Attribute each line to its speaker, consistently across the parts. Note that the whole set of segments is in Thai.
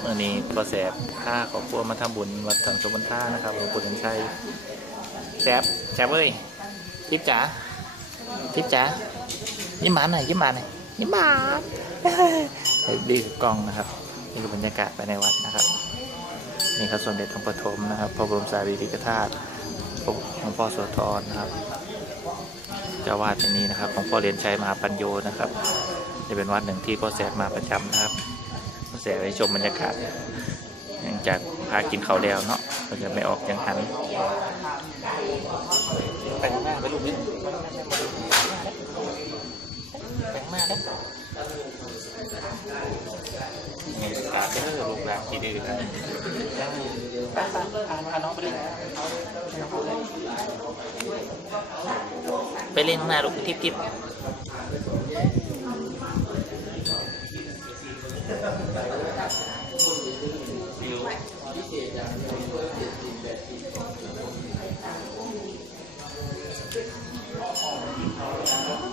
Speaker 1: แฟนครับเมื่อนี้พอแสบผ้าขอบครัวมาทำบุญวัดถังสมบันท่านะครับหลวงปู่เดินชัยแสบแสบเอ้ยทิพจ๋าทิพจ๋ายิ้มหวาหน่อยยิ้มหวาหน่อยยิ้มหวาดีกล้องนะครับนี่คือบรรยากาศภายในวัดนะครับนี่ครับสมเด็จทองปฐมนะครับพระบรมสารีริกธาตุหลวงพ่อโสธรนะครับจ้าวาดที่นี้นะครับหลวงพ่อเรียนชัยมหาปัญโยนะครับจะเป็นวัดหนึ่งที่พ่อแสบมาประจำนะครับ แสไปชมบรรยากาศหลังจากพากินเขาวแล้วเนาะก็จะไม่ออกยังหันแต่งหน้าไปลูกนี้แต่งหน้าได้ตาเด้อลูกหลานที่ดื้อนะไปไปพาพาน้องไปเล่นไปเล่นข้างหน้าลูกทิพย์ทิพย์ เอา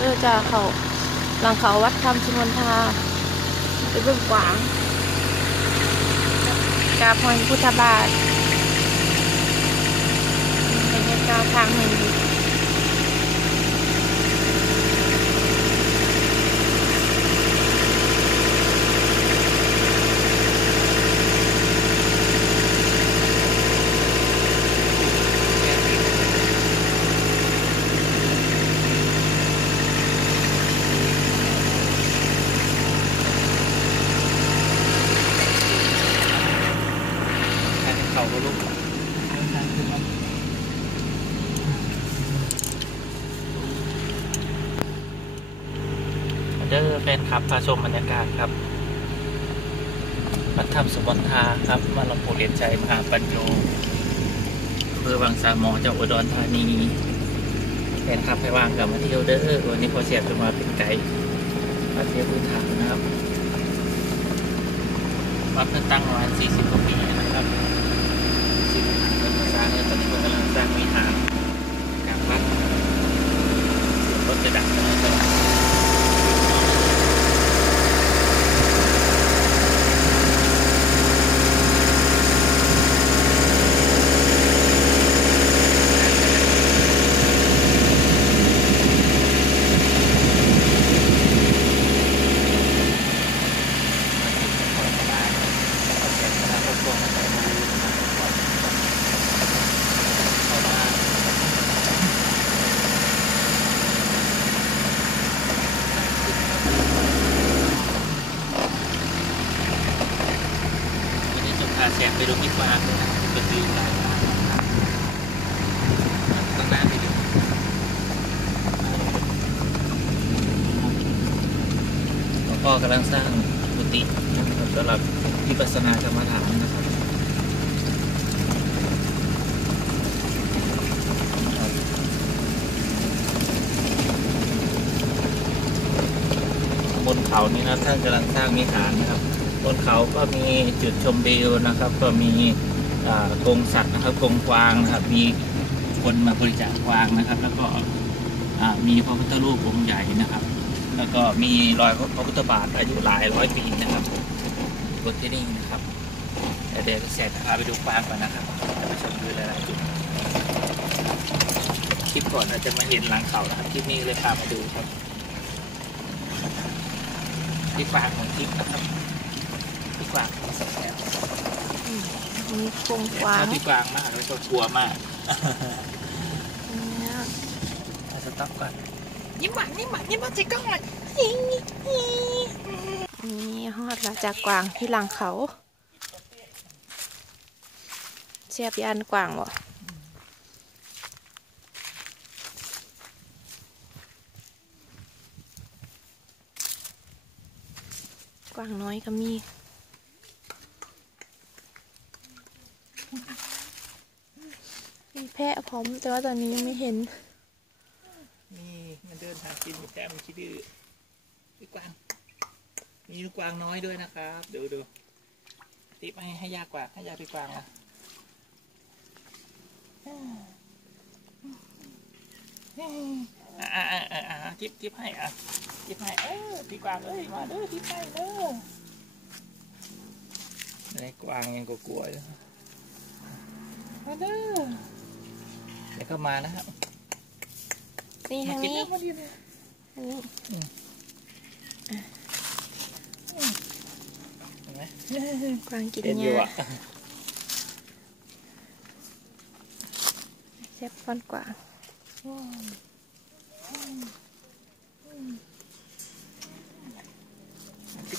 Speaker 2: เออจ้าเขาหลังเขาวัดคำชุมนทาไปเบื้องกวางกาพรพุทธบาทเป็นยังก้าวทางหนึ่ง
Speaker 1: ใครเป็นเขาก็ลูกเด้อแฟน คลับพาชมบรรยากาศครับวัดถ้ำสุบนทาครับวัดหลวงปู่เหรียญใจมหาปัญโยอำเภอวังสามหมอจังหวัดอุดรธานีแฟนคลับไปวางกับมาเที่ยวเด้อวันนี้พอเสียบจะมาเป็นไกด์มาเที่ยวพื้นทางนะครับวัดเพิ่งตั้งประมาณ40กว่าปีนะครับสิบกำลังสร้างเงินตอนนี้กำลังสร้างวิหารกลางวัดรถจะดับนะครับวันนี้จงพาแซมไปดูมิตรวานด้วยนะเป็นวิวหลายทางนะครับข้างหน้าไปดูหลวงพ่อกำลังสร้างกุฏินะครับสำหรับวิปัสสนากรรมฐานนะครับ บน เขานี่นะท่านกำลังสร้างวิหารนะครับบนเขาก็มีจุดชมวิวนะครับ ก็มีอ่ากรงสัตว์นะครับกรงกวางนะครับ มีคนมาบริจาคกวางนะครับ แล้วก็มีพระพุทธรูปองค์ใหญ่นะครับ แล้วก็มีรอยพระพุทธบาทอายุหลายร้อยปีนะครับบนที่นี่นะครับเดี๋ยวเสร็จพาไปดูกวางก่อนนะครับจะไปชมวิวหลายๆจุดคลิปก่อนเราจะมาเห็นหลังเขานะครับคลิปนี้เลยพามาดูครับ ที่ฟางของทิพย์นะครับกวางสองแล้ว
Speaker 2: มีกรงกวาง
Speaker 1: ถ้าพี่กวางมากแล้วก็กลัวมาก
Speaker 2: เนี่ย
Speaker 1: เอาสต็อปก่อนยิ้มหวานยิ้มหวานยิ้มหวานจิกก้องเลย
Speaker 2: นี่ฮอดละจากกวางที่หลังเขา เสียบยานกวางบ่ วางน้อยก็มีมีแพะพร้อมแต่ว่าตอนนี้ยังไม่เห็น
Speaker 1: นี่มันเดินทางกินอยู่แต้มคิดดื้อพี่กวาง มีลูกกวางน้อยด้วยนะครับดูดูติปให้ให้ยากกว่าให้ยากพี่กวางอะอะ อะอะอะอะทิปทิปให้อะทิปให้เออพี่กวางเอ้ยมาเด้อทิปให้เด้อไอ้กวางยังกลัวๆอยู่มาเด้อเดี๋ยวก็มานะครับ
Speaker 2: นี่ทางนี้
Speaker 1: มากิแล้วมากินแล้ว
Speaker 2: ทางนี้
Speaker 1: เห็นไหม
Speaker 2: กวางกิน
Speaker 1: เห็นอยู่
Speaker 2: หญ้า
Speaker 1: อะ
Speaker 2: แซ่บฟันกวาง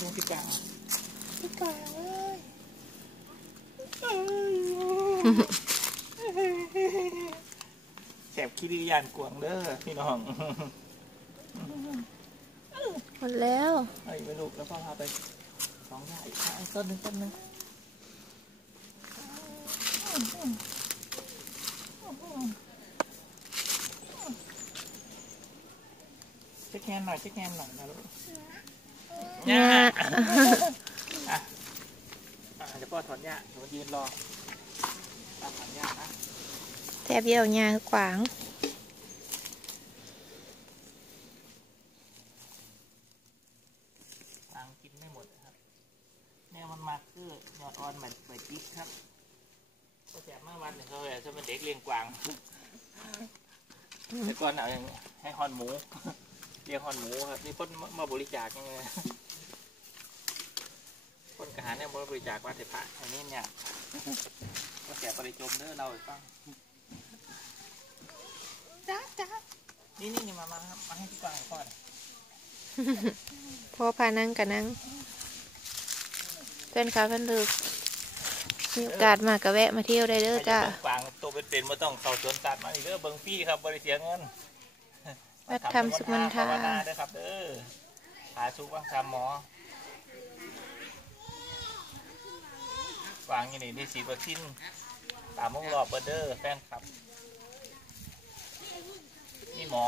Speaker 1: ดูพี่กวางพี่กวางเอ้ยแสบขี้ดื้อยานกวางเด้อพี่น้อง
Speaker 2: หมดแล้ว
Speaker 1: เอ้ยไปลูกแล้วพ่อพาไปสองอย่างอีกอันต้นหนึ่งต้นหนึ่งเช็คแฮนด์หน่อยเช็คแฮนด์หน่อยนะลูก
Speaker 2: หญ้า
Speaker 1: อะอะเดี๋ยวพ่อถอนหญ้าเดี๋ยวมายืนรอตามถอนหญ้านะ
Speaker 2: แซ่บเยี่ยวหญ้ากวาง
Speaker 1: ทางกินไม่หมดนะครับแนวมันมาคือยอดอ่อนเหมือนเหมือนจิ๊กครับก็แจกเมื่อวันเนี่ยเขาเลยจะเป็นเด็กเลี้ยงกวางแต่ก่อนเอาอย่างให้ฮอนหมู เลี้ยงฮอนหมูครับนี่คนมามาบริจาคยังไงคนกระหารเนี่ยมาบริจาควัดเถพระอันนี้เนี่ยก็แจกปริจมเด้อเราให้ฟังจ้าจ้านี่นี่นี่มามาครับมาให้พี่กวางก่อน
Speaker 2: พ่อพานั่งกับนั่งเพื่อนเขาเพื่อนลึกมีโอกาสมาก็แวะมาเที่ยวได้เด้อจ้า
Speaker 1: กวางตัวเป็นๆไม่ต้องเข้าสวนสัตว์มาอีกเด้อเบิ่งฟรีครับบริเสียเงิน
Speaker 2: วัดธรรมสุมันทา
Speaker 1: ภวนาเด้อครับเด้อหาชุกว่างคำหมอกวางอยี่นี่ที่ฉีดวัคซีนตามมุงรอบเบอร์เดอร์แฟนครับนี่หมอ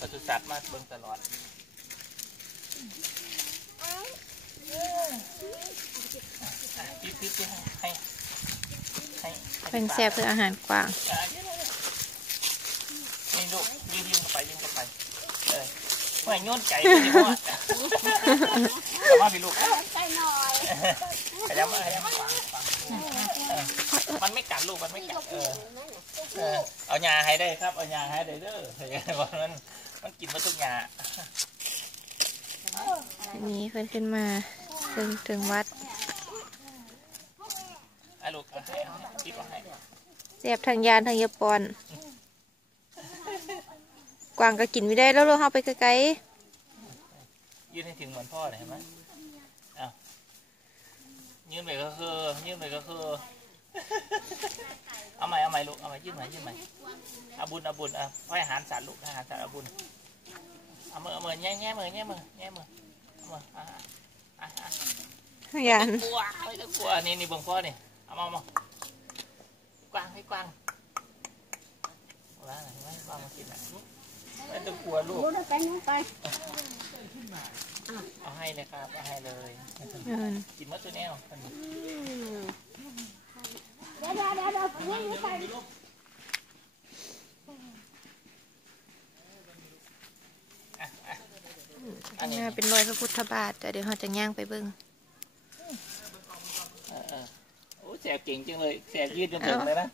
Speaker 1: ปศุสัตว์มาเบิ่งตลอดอะปิ๊บปิ๊บปิ๊บให้ให้ให้
Speaker 2: เป็นแซ่บเพื่ออาหารกวาง
Speaker 1: อะนี่ ลูกยิงยิงเข้าไปยิงเข้าไปเออไม่โยนไก่ไปที่หัวเอามาพี่ลูก
Speaker 3: ใจหน่อย
Speaker 1: ขยับมาขยับมาฟังฟังเออมันไม่กัดลูกมันไม่กัดเออเออเอายาให้ได้ครับเอายาให้ได้เด้อเพราะมันมันกินมาทุกยา
Speaker 2: อันนี้เพื่อนขึ้นมาถึงถึงวัด
Speaker 1: ไอ้ลูกเอาให้เอาให้พี่ก็ให้
Speaker 2: แซ่บทางยานทางยาปอน กวางก็กินไม่ได้แล้วเราเข้าไปไกล
Speaker 1: ยื่นให้ถึงเหมือนพ่อเลยเห็นไหมเอายื่นไปก็คือยื่นไปก็คือเอาใหม่เอาใหม่ลูกเอาใหม่ยื่นใหม่ยื่นใหม่เอาบุญเอาบุญอะให้อาหารสัตว์ลูกให้อาหารสัตว์เอาบุญเอามือเอามือแง่แง่มือแง่มือแง่มือเอามืออะอะอะ
Speaker 2: ๆทางยาน
Speaker 1: กลัวไม่ต้องกลัวนี่นี่เบิ่งพ่อนี่เอามาเอามากวางให้กวางเอาละเห็นไหมกวางมากินอะ ไม่ต้องกลัวลูก
Speaker 3: รู้ได้ไปนู้นไป
Speaker 1: เอาให้เลยครับ เอาให้เลย
Speaker 2: เอิ้น
Speaker 1: กินมะตัวแนวอันนี้
Speaker 3: เดี๋ยวเดี๋ยวเดี๋ยวเดี๋ยวนี่นี่ไป
Speaker 1: อะอะอันนี้
Speaker 2: เนี่ยเป็นรอยพระพุทธบาทแต่เดี๋ยวเราจะย่างไปเบิ่ง
Speaker 1: เออเออโอ้แสบเก่งจังเลย แสบยืดจนถึงเลยนะ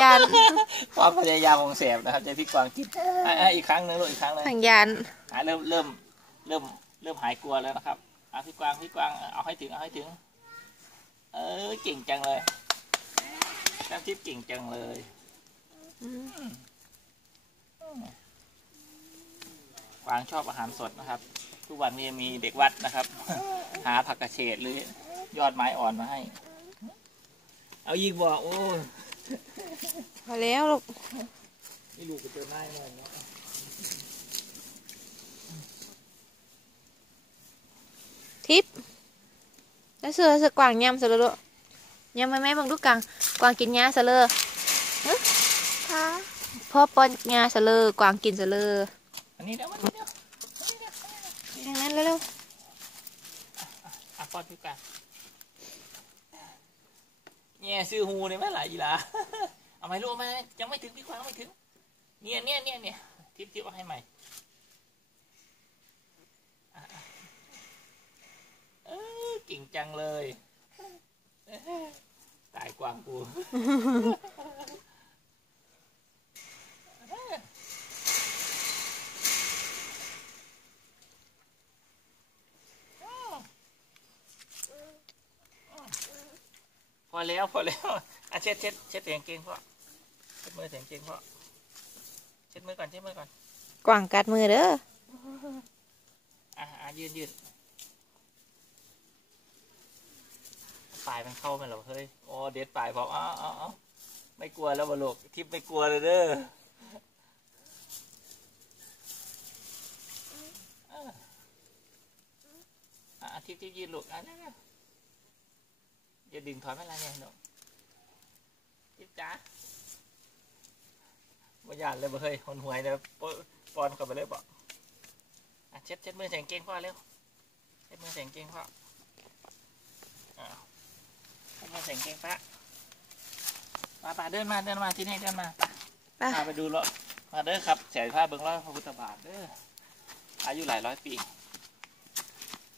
Speaker 2: ยาน
Speaker 1: ความพยายามของแสบนะครับใจพี่กวางกินอะอะอีกครั้งหนึงลูกอีกครั้งหนึง
Speaker 2: ทางยาน
Speaker 1: อะเริ่มเริ่มเริ่มเริ่มหายกลัวแล้วนะครับอะพี่กวางพี่กวางเอาให้ถึงเอาให้ถึง เออเก่งจังเลยน้ำทิพย์เก่งจังเลย
Speaker 2: อืม
Speaker 1: กวางชอบอาหารสดนะครับ ทุกวันนี้มีเด็กวัดนะครับ หาผักกระเฉดหรือยอดไม้อ่อนมาให้ เอายิงบอกโอ้ย
Speaker 2: พอแล้วลูก
Speaker 1: นี่ลูกก็เจอไม้หน่อยเนาะ
Speaker 2: ทิปแล้วเสือเสือกวางยำเสือเลยลูกยำไหมแม่เบังลูกกลางกวางกินหญ้าเสือเลย
Speaker 3: ค่ะ
Speaker 2: พ่อป้อนหญ้าเสือเลยกวางกินเสือเลย
Speaker 1: อันนี้เดี๋ยวมันนี้เดี๋ยว
Speaker 2: อย่างนั้นเร็ว
Speaker 1: อะป้อนพี่กันเนี่ยซื้อหูเนี่ยไหลายอีลาเอาไหมลูกเอาไหมยังไม่ถึงพี่ควางไม่ถึงเนี่ยเนี่ยเนี่ยเนี่ยทิปทิปเอาให้ใหม่เออเก่งจังเลย ตายกวางกู พ อแล้วพอแล้วอะเช็ดเช็ดเช็ดเสียงเกงพ่อเช็ดมือเสียงเกงพ่อเช็ดมือก่อนเช็ดมือก่อน
Speaker 2: ๆกวางกัดมือเด้อ
Speaker 1: อะอะยืนยืนปลายมันเข้ามันเหรอเฮ้ยโอ้เด็ดปลายพออ้าวอ้าวอ้าวไม่กลัวแล้วบลูกทิพย์ไม่กลัวเลยเด้อเอออะทิพย์ทิพย์ยืนลูกอะนั่นๆอย่าดึงถอยไม่ไรเนี่ยหนูทิพย์จ๋าบ่ยานเลยบ่เฮ้ยหนหวยเลยปอนปอนเข้าไปเลยบอกอะ เช็ดเช็ดมือใส่กางเกงพ่อเร็วเช็ดมือใส่กางเกงพ่ออ้าวเช็ดมือใส่กางเกงป้ามาป่าเดินมาเดินมาที่นี่เดินมาไป
Speaker 2: ไป
Speaker 1: พาไปดูรถมาเด้อครับแสนผ้าเบิ้งร้อยพระพุทธบาทเด้ออายุหลายร้อยปี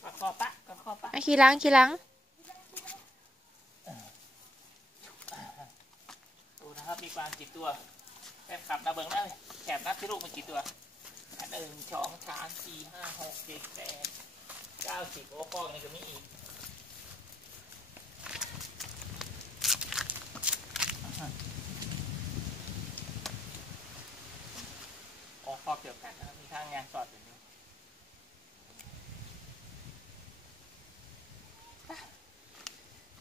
Speaker 1: กอดคอปะกอดคอปะ
Speaker 2: ไอ้ขี้หล้างขี้หล้าง
Speaker 1: ดู นะครับ มีปลากี่ตัวแอบขับนาเบิ้งได้เลยแถบนับที่ลูกมันกี่ตัวอันหนึ่งสองสามสี่ห้าหกเจ็ดแปดเก้าสิบโอ้ฟองนี่ก็มีอีกโอ้ฟอกเกือบแตกนะครับมีทางงานสอดอยู่นี่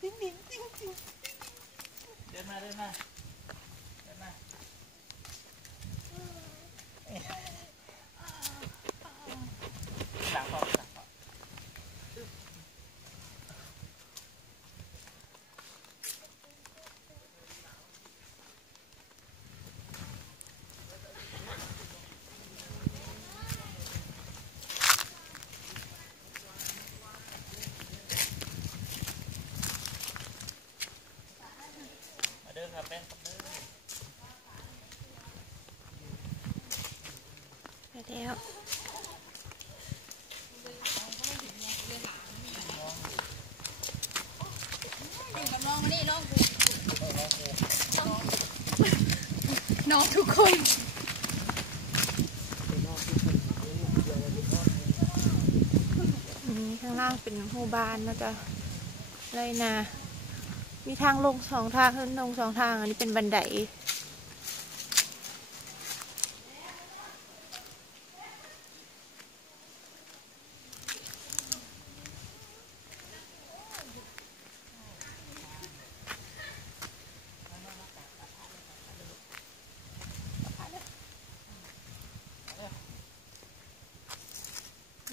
Speaker 1: ดิ้งดิ้งดิ้งดิ้งเดินมาเดินมาเดินมาหลังพอหลังพอมาเดิน ครับแม่ครับเดิน
Speaker 2: ไปแล้ว
Speaker 3: น้องทุกคน
Speaker 2: ข้างล่างเป็นหมู่บ้านนะจ๊ะไรนา มีทางลงสองทางขึ้นลงสองทาง อันนี้เป็นบันได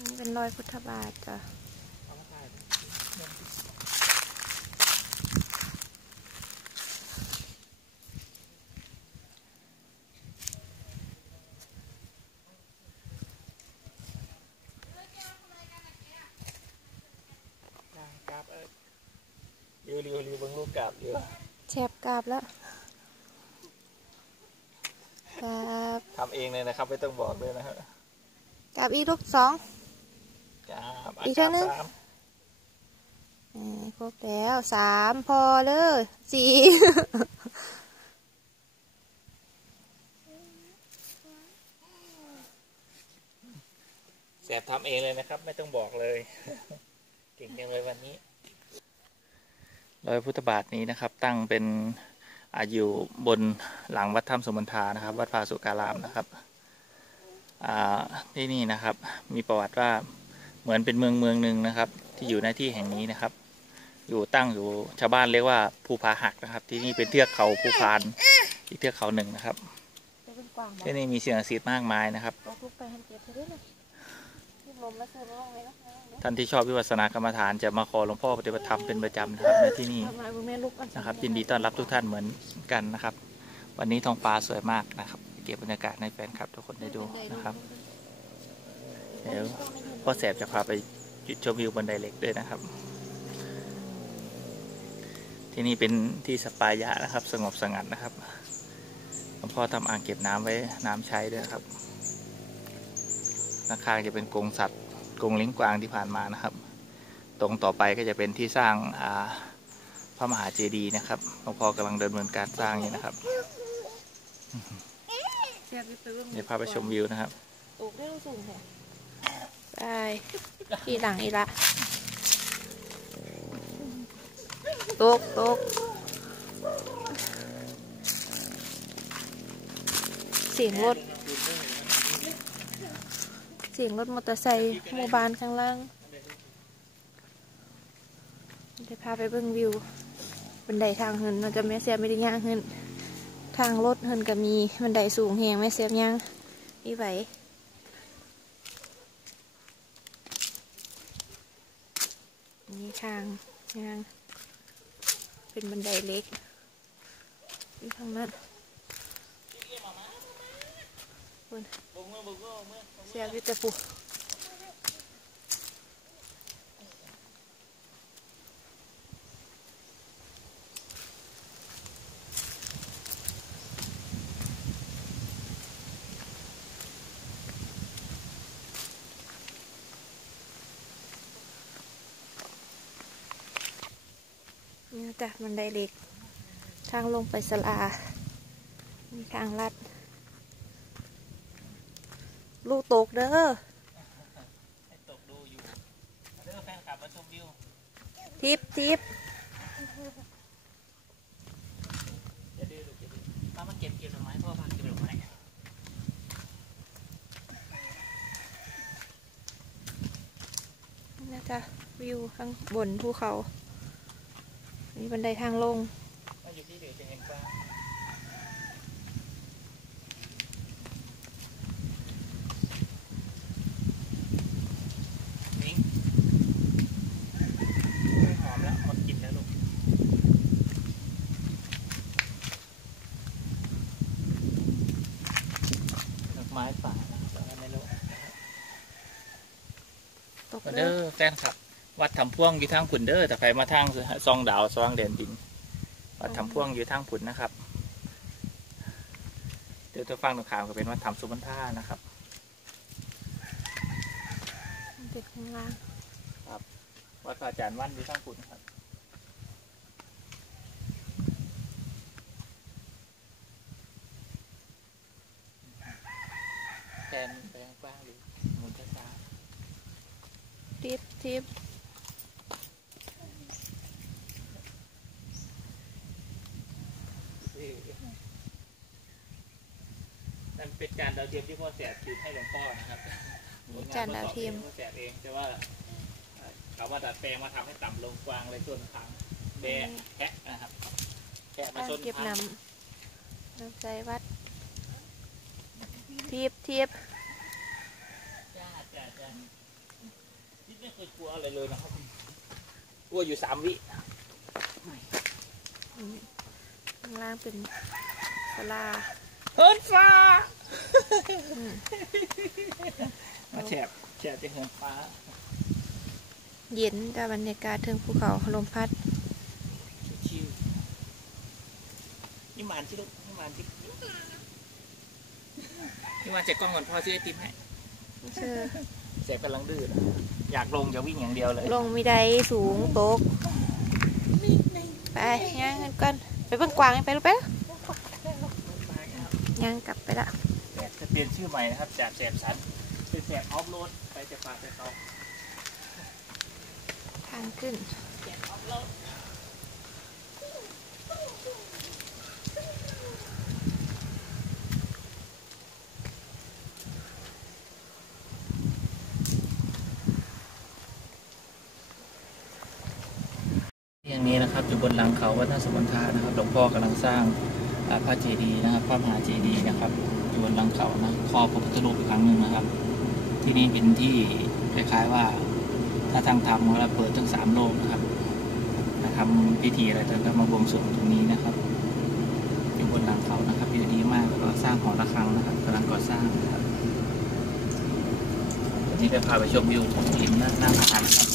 Speaker 2: นี่เป็นรอยพุทธบาทจ้ะ
Speaker 1: เอามาถ่ายกราบเออเร็วเร็วเร็วเบังลูกกราบเร็ว
Speaker 2: แชบกราบแล้วกราบ
Speaker 1: ทำเองเลยนะครับ ไม่ต้องบอกเลยนะครับ
Speaker 2: กราบอีกลูกสอง
Speaker 1: กราบ
Speaker 2: อีกเท่านึง
Speaker 1: กราบสาม
Speaker 2: อ่าครบแล้วสามพอเลยสี่
Speaker 1: แสบทำเองเลยนะครับ ไม่ต้องบอกเลย เก่งจังเลยวันนี้ รอยพุทธบาทนี้นะครับ ตั้งเป็นอาอยู่บนหลังวัดถ้ำสมณฑานะครับ วัดพาสุการามนะครับอ่าที่นี่นะครับมีประวัติว่าเหมือนเป็นเมืองเมืองหนึ่งนะครับ ที่อยู่ในที่แห่งนี้นะครับ อยู่ตั้งอยู่ชาวบ้านเรียกว่าภูผาหักนะครับ ที่นี่เป็นเทือกเขาภูพานอีกเทือกเขาหนึ่งนะครับ
Speaker 2: จะเป็นกว้างบ่
Speaker 1: ที่นี่มีสิ่งศักดิ์สิทธิ์มากมายนะครับ
Speaker 2: ตกลุกไป ท่า
Speaker 1: นที่ชอบวิปัสสนากรรมฐานจะมาขอหลวงพ่อปฏิบัติธรรมเป็นประจำนะครับในที่นี่
Speaker 2: นะ
Speaker 1: ครับยินดีต้อนรับทุกท่านเหมือนกันนะครับ วันนี้ท้องฟ้าสวยมากนะครับ เก็บบรรยากาศในแฟนคลับ ทุกคนได้ดูนะครับเดี๋ยวพ่อแสบจะพาไปจุดชมวิวบันไดเหล็กด้วยนะครับ ที่นี่เป็นที่สปายะนะครับ สงบสงัดนะครับหลวงพ่อทำอ่างเก็บน้ำไว้น้ำใช้ด้วยครับ ข้างจะเป็นกรงสัตว์กรงเลิ้งกวางที่ผ่านมานะครับ ตรงต่อไปก็จะเป็นที่สร้างาพระมหาเจดีย์นะครับหลวงพ่อกำลังดำเนินการสร้างอยู่นะครับ
Speaker 2: เดี๋
Speaker 1: ยวพาไปชมวิวนะครับ
Speaker 2: ได้ระสูงแท้ไปขี่หลังอีละตกตกเสียงรถ สียงรถมอเตอร์ไซค์หมู่บ้านข้างล่างเดี๋ยวพาไปเบิ่งวิวบันไดทางเหินเราจะแม่เสียไม่ได้ย่างเหินทางรถเหินก็มีบันไดสูงแหงแม่เสียย่างนี่ไหวนี่ทางย่างเป็นบันไดเล็กนี่ทางนั้น คุณเสียบวิตาปูนี่จ้ะบันไดเหล็ก ทางลงไปสลา มีทางลัด ลูกตกเด้อ
Speaker 1: ตกดูอยู่เด้อแฟนคลับมาชมวิว
Speaker 2: ทิปทิป
Speaker 1: อย่าดื้อลูกอย่าดื้อมามาเก็บเก็บดอกไม้พ่อพาเก็บดอกไม้
Speaker 2: นะจ๊ะวิวข้างบนภูเขามีบันไดทางลง
Speaker 1: อยู่ที่เดี๋ยวจะเห็นกว้างไม่หอมแล้วหมดกลิ่นแล้วลูกดอกไม้ป่านะครับแล้วไม่รู้
Speaker 2: ตก
Speaker 1: เด้
Speaker 2: เด้อ
Speaker 1: อ แฟนครับ วัดทำพ่วงอยู่ทางผุนเด้อแต่ใครมาทางซองดาวสว่างเด่นดิน วัดทำพ่วงอยู่ทางผุนนะครับ เดี๋ยวตัวฟังตรงขามก็เป็นวัดทำสุบันท่านะครับ
Speaker 2: เด็กข้างล่าง
Speaker 1: วัดพระอาจารย์วันอยู่ทางผุนครับแทนแปลงกว้างหรือหมุนช้า
Speaker 2: ทิปทิป
Speaker 1: ๆ นั่นเป็นการดาวเทียมที่พ่อแสบคืนให้หลวงพ่อนะครับ
Speaker 2: มีจานดาวเทียม
Speaker 1: พ่อแสบเองแต่ว่าเอ่อเขาว่าดัดแปลงมาทำให้ต่ำลงกวางเลยส่วนทางแบะแคะนะครับแคะมา
Speaker 2: อ่าง
Speaker 1: ชน
Speaker 2: เก็บ
Speaker 1: พัง
Speaker 2: น้ำน้ำใจวัดทิปทิป
Speaker 1: จ้าจ้าจ้านี่ไม่เคยกลัวอะไรเลยนะครับกลัวอยู่สามวิ
Speaker 2: ข้างล่างเป็นสลา
Speaker 1: เฮิร์นฟ้า
Speaker 2: อืม
Speaker 1: มาแฉบแฉบจะเหินฟ้า
Speaker 2: เย็นแต่บรรยากาศเทิงภูเขาลมพัด
Speaker 1: ชิวๆนี่หมานชิลูกนี่หมานชินี่หมานเจ็กล้องก่อนพ่อชื่อไอติมให้
Speaker 2: เชื่อ
Speaker 1: แสบกำลังดื้อนะอยากลงจะวิ่งอย่างเดียวเลย
Speaker 2: ลงมีไดสูงตก ไปย่างกันก่อนไปเบิ่งกวางไปลูกไปแล้ว ยังกลับไปละ
Speaker 1: จะเปลี่ยนชื่อใหม่นะครับแสบแสบสันเป็นแสบออฟโรดไปจะป่าแต่ตอง
Speaker 2: ทางขึ้น
Speaker 1: อดอย่างนี้นะครับอยู่บนหลังเขาวัดท่าสมบัตานะครับหลวงพ่อกำลังสร้าง พระเจดีย์นะครับพระมหาเจดีย์นะครับอยู่บนหลังเขานะครอบพระพุทธรูปอีกครั้งหนึ่งนะครับ ที่นี่เป็นที่คล้ายๆว่า ถ้าทางธรรมเราเปิดทั้งสามโลกนะครับมาทำพิธีอะไรต่างๆมาบวงสรวงตรงนี้นะครับอยู่บนหลังเขานะครับอยู่ดีมากแล้วก็สร้างหอระฆังนะครับกำลังก่อสร้างนะครับวันนี้จะพาไปชมวิวของริมหน้าหน้าผานะครับ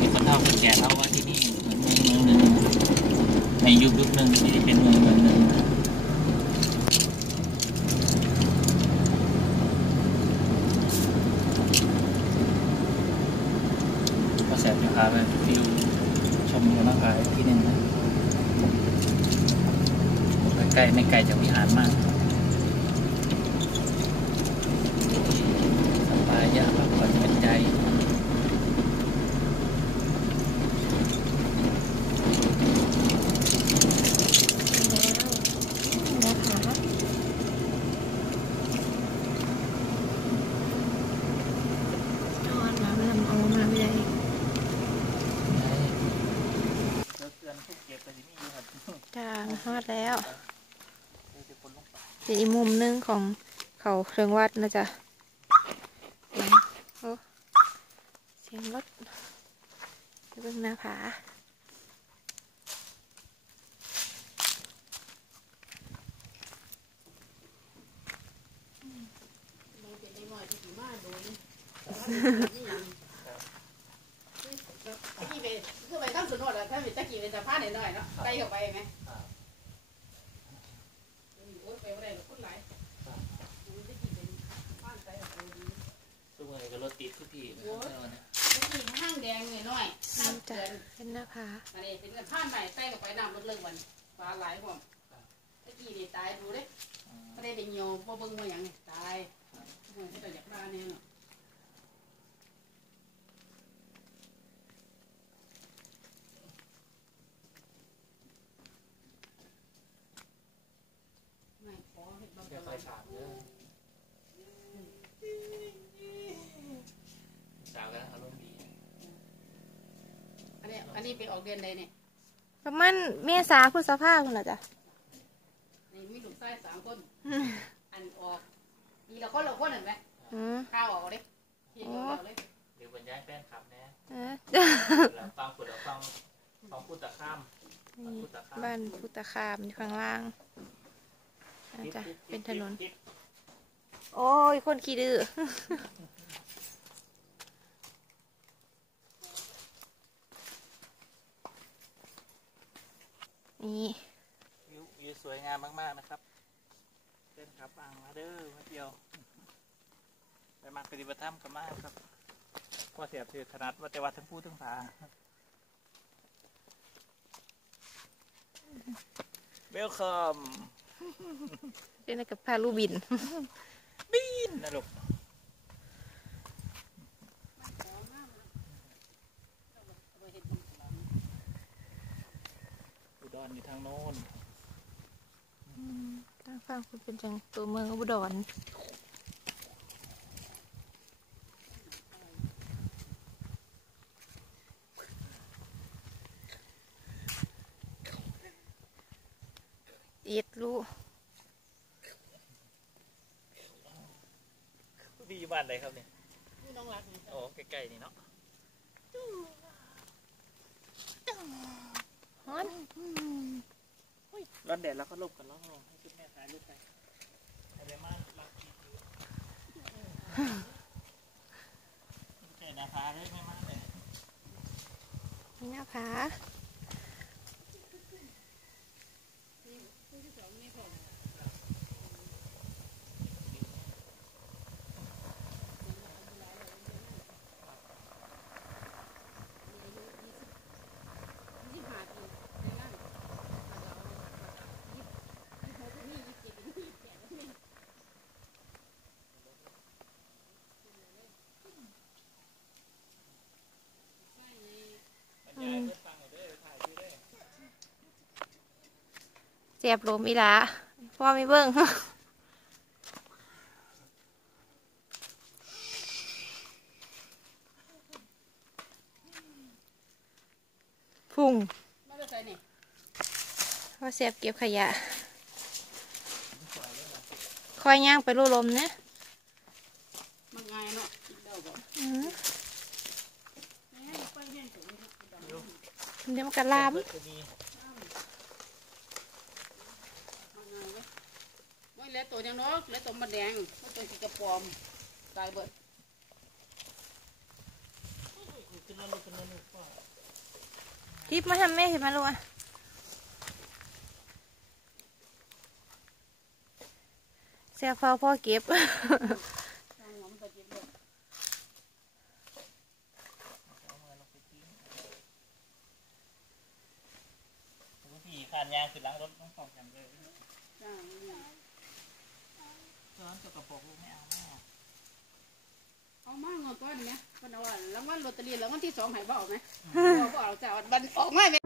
Speaker 1: มีคนเท่าคนแก่เล่าว่าที่นี่เหมือนเมืองเมืองหนึ่งในยุคยุคหนึ่งที่เป็นเมืองเมืองหนึ่ง ก็แสบจะพาไปฟิวชมเรือมากกายที่หนึ่งนะใกล้ๆไม่ไกลจากวิหารมากสบายยากพักผ่อนหย่อนใจ
Speaker 2: แล้วนะคะนอนมาลำเอามาไม่ได้
Speaker 1: แล้วเตือนพวกเก็บไปที่นี่อยู่ครับ
Speaker 2: จ้าฮอดแล้ว
Speaker 1: เดี๋ยวจะคนลงไป
Speaker 2: เป็นอีกมุมหนึงของเขาเครื่องวัดนะจ๊ะเสียงโอ้เสียงรถเบิ่งหน้าผา
Speaker 3: ตะกี้ไปคือไปตั้งสุดโนดแล้วถ้ามีตะกี้เป็นสะพานหน่อยๆเนาะไต่เข้าไปไหมโอ้ยไปว่าได้หรอกคนหลายตะกี้เป็นบ้านไต่เข้าไปดี
Speaker 1: ทุกคนก็ รถติดทุกทีนะ
Speaker 3: โอ้ย
Speaker 1: เออนะ
Speaker 3: ตะกี้ห้างแดงหน่อยๆ
Speaker 2: นั่น
Speaker 3: น้ำ
Speaker 2: จ้ะ
Speaker 3: เกิน
Speaker 2: เป็นหน้าผา
Speaker 3: อันนี้เป็นสะพานใหม่ไต่เข้าไปน้ำลดเลิกวันปลาหลายพร้อมตะกี้นี่ตายดูเด้
Speaker 1: อืม
Speaker 3: ไม่ได้ไปเหี่ยวบ่เบิ่งบ่หยังนี่ตายโอ้ยให้เราอยากบ้านเนี่ยเนาะไม่ขอให้บ้าน
Speaker 1: เดี๋ยวไฟสามเด้อสาวกันอารมณ์ดี
Speaker 3: อันนี้อันนี้ไปออก เดือนใดเนี่ย
Speaker 2: ประมาณเมษาพฤษภาคุณล่ะจ้ะ
Speaker 3: นี่มีลูกชายสามคน อันออกมีละคนละคนเห็นไหม
Speaker 2: อืม
Speaker 3: ข้าวออกเลยเที่ยงออกเลย
Speaker 1: เดี๋ยวบรรยายแฟนคลับนะ
Speaker 2: เออ
Speaker 1: แล้วฟังฝุ่นแล้วฟังฟังพูดตะข้ามฟังพูดตะข้าม
Speaker 2: บ้านพุทธคามอยู่ข้างล่างนะจ๊ะเป็นถนน
Speaker 1: ทิศ
Speaker 2: โอ้ย คนขี้ดื้อ นี่
Speaker 1: วิววิวสวยงามมาก ๆ นะครับเส้นครับอ่างมาเด้อมาเดียวไปมาปฏิบัติธรรมกันมากครับพ่อเสียบถือถนัดว่าแต่ว่าทั้งผู้ทั้งผาเวลคัม
Speaker 2: เล่นกับพาลูบิน
Speaker 1: บินนะลูกอุ ดรอยู่ทางโน้น
Speaker 2: ทางฝั่งคุณเป็นจังตัวเมืองอุดรเอ็ดลูก
Speaker 1: พี่อยู่บ้านอะไรครับเนี่ย
Speaker 3: นี่น้องรักนี่
Speaker 1: โอ้ใกล้ๆนี่เนาะ
Speaker 2: ฮอน
Speaker 1: ร้อนแดดแล้วก็หลบกันแล้วให้คุณแม่ถ่ายรูปไปถ่ายไปมากรักจริงๆใจนาพาเลยไม่มากเลย
Speaker 2: นี่นะคะ
Speaker 3: เสี
Speaker 1: ย
Speaker 2: บลมอีละพ่อไม่เบิ่ง
Speaker 3: พุ่ง
Speaker 2: พ่อเสียบเก็บขยะ คอยย่างไปรูลมนะ
Speaker 3: มัเนะเดี๋
Speaker 2: ยวมันกระลาม
Speaker 3: ไม่แล้วตัวยังเนาะแล้วตัวมันแดงมันตัวสีกระปอมตายเบิด
Speaker 1: ขึ้นแล้วลูกขึ้นแล้วลูกว่า
Speaker 2: ทิปมาทำแม่เห็นมาลูกอะเสียเฝ้าพ่อเก็บ
Speaker 3: ทางหัวมันตะเกียบเบิด
Speaker 1: พี่ขานยางคือล้างรถต้องฟองกันเลย
Speaker 3: จ้า
Speaker 1: ซ้อนกับกระป๋องลูกไม่เอาแม่
Speaker 3: เอามาเงินก้อนเนี่ยมันเอาอะรางวัลลอตเตอรี่รางวัลที่สองใหายบ่ออกไหมบ่เอาจ้าบันออกมาไหม